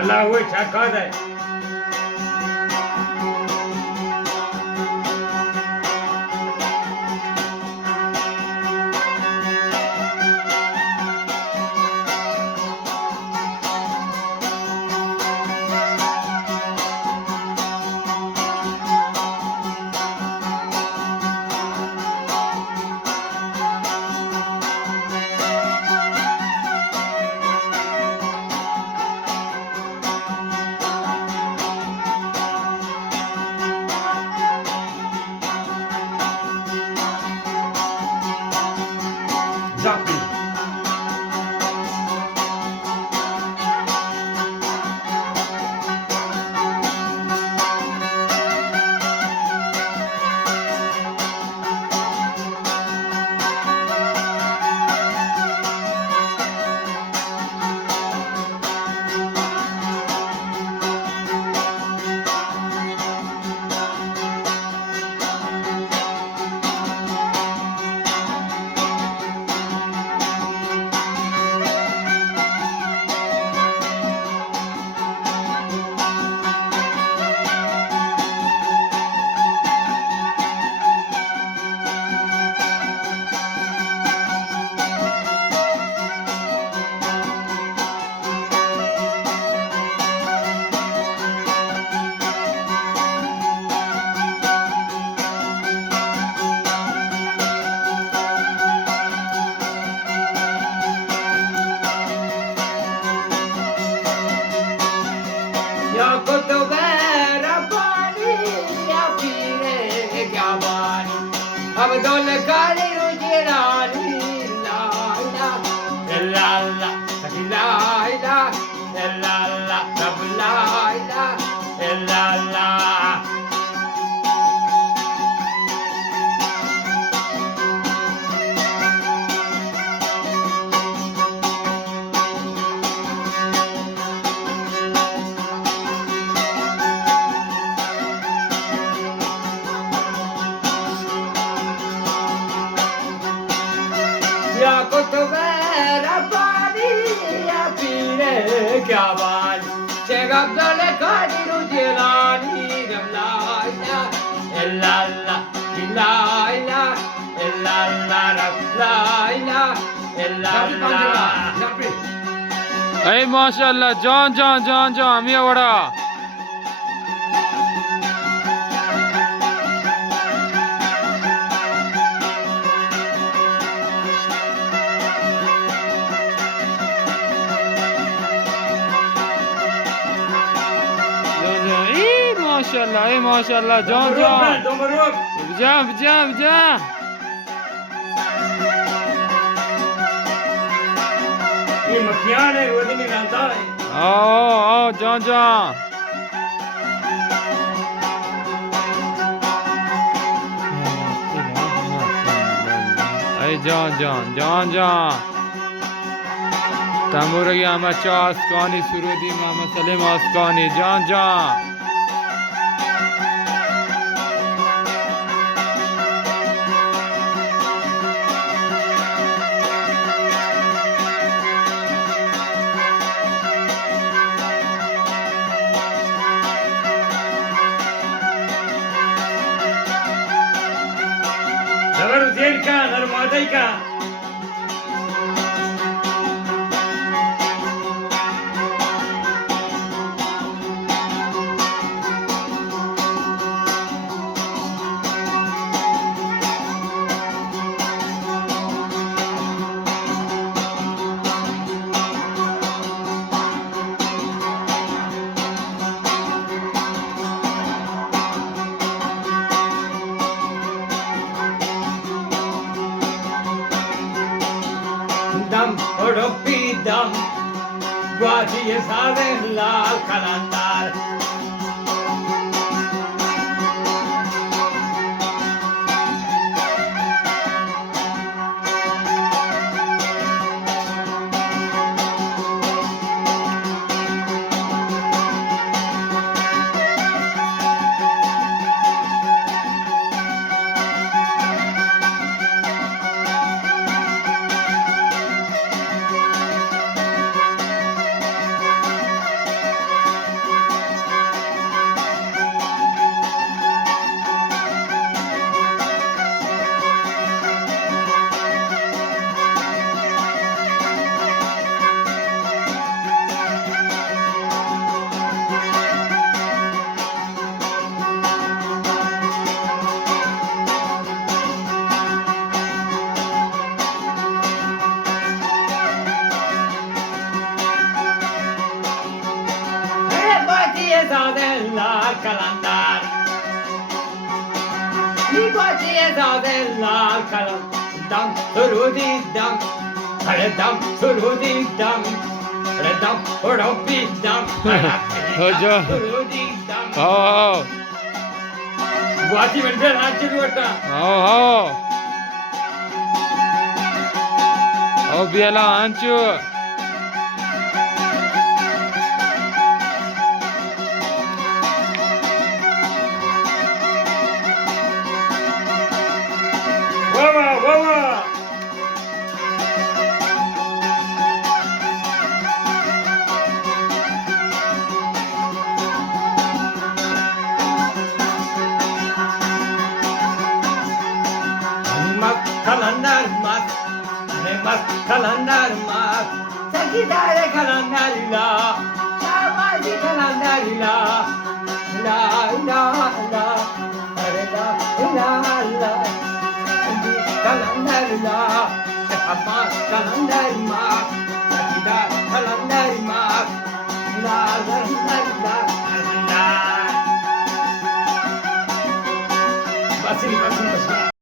खाल्ला हुआ छाकाद है Jumpy. अब दोल काली रुजिरानी ला ला ला ला ला ला ला ला ला या कुतुबेरा पानी या पीरे क्या बानी चेगा दोले काली रुजिरानी रमलाइला इल्लाला इल्लाला इल्लाला रमलाइला इल्लाला Hey, mashallah, John, Mia Wada. Hey, mashallah, John. Bija. ये मक्खियाँ ने रोज़ नहीं रहता है Oh, John. Hey, John. Tamuragi Amacha Askani Surudi Mama Salim Askani, John. नगर उजेर का नरमादई का dam odopi dam guaji sare lal kalandar zadeler kalanlar. Libatiye zadeler kalan. Dam surudi dam. Hare dam surudi dam. Hare dam surudi dam. Hocam. Surudi dam. आओ Buati bener hancur wata. आओ आओ आओ बियाला आंचू Wawa wawa. Mak kalanlar mak. Mak kalanlar mak. Sakidare kalanlar la. Samaji kalanlar la. La la la. Hare la la la. Kalanlar la. Amma kalanlar mak. Sakidare kalanlar mak. La la la la. La. Basın basın basın.